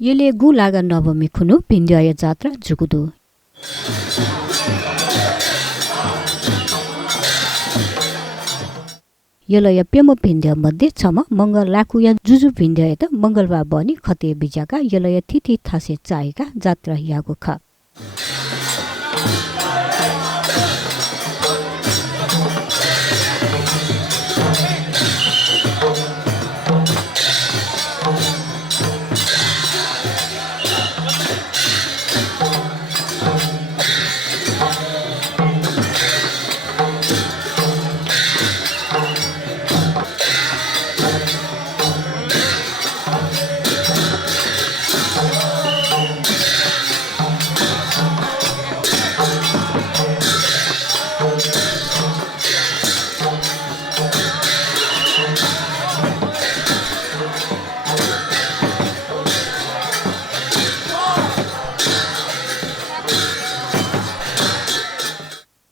येले गु लागा नवमी खुनु भिन्द्याय जात्रा जुगुदु यलय पेम भिन्द्या मध्ये छम मंगल लाकुया जुजु भिन्द्या त मंगलबा बनी खते बिजाका यलय थिथि थासे चाहेका जात्रा यागो ख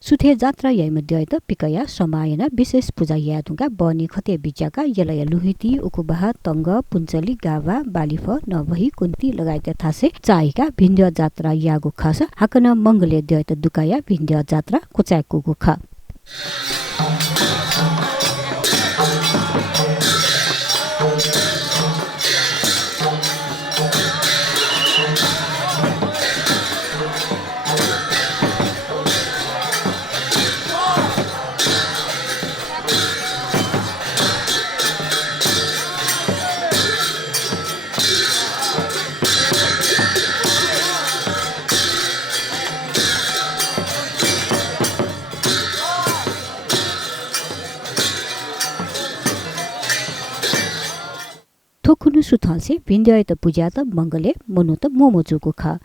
सुथे जात्रा याइमध्ये त पिकया समायन विशेष पूजा यादुगा बनी खते बिचाका यलय लुहिती उकुबाह तंग पुञ्चली गावा बालिफ नभई कुन्ती लगायत थासे चाइका भिन्द्य जात्रा यागु खास हाकन मंगले द्यत दुकाया भिन्द्य जात्रा कुचाको गुखा थोकुनु सुथालसे भिन्द्य त पूजा त मंगले मनु त मोमो जुगु खा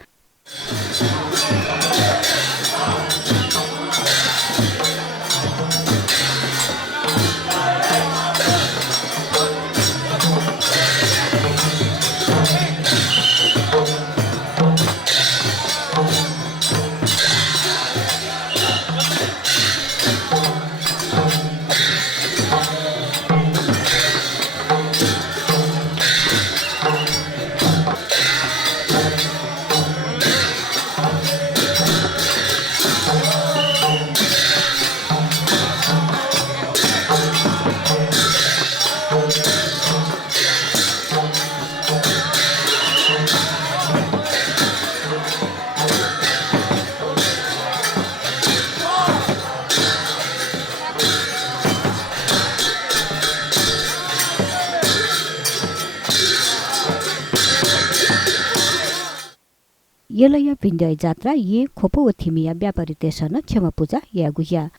यलय भिन्द्य जात्रा ये खोपो व थिमिया व्यापारी देशन क्षमा पूजा यागुया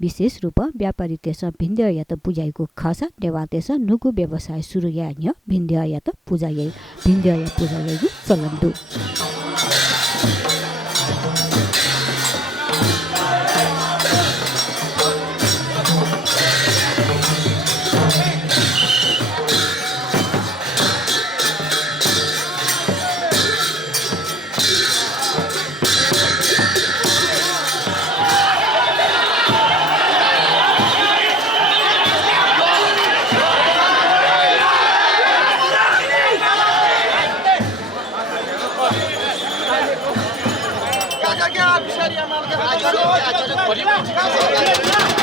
विशेष रूप व्यापारी देश भिन्द्य या त पूजाको खास देवा देश नुगु व्यवसाय सुरु या भिन्द्य या त पूजा या भिन्द्य या पूजा या चलन्दु क्या